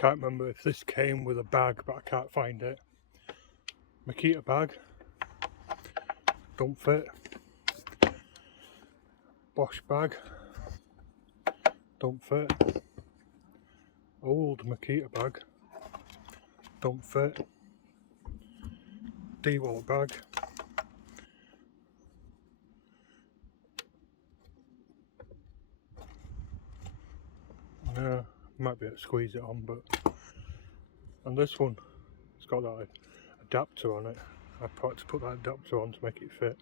Can't remember if this came with a bag, but I can't find it. Makita bag, don't fit. Bosch bag, don't fit. Old Makita bag, don't fit. DeWalt bag, yeah, might be able to squeeze it on, but. And this one, it's got that adapter on it. I had to put that adapter on to make it fit.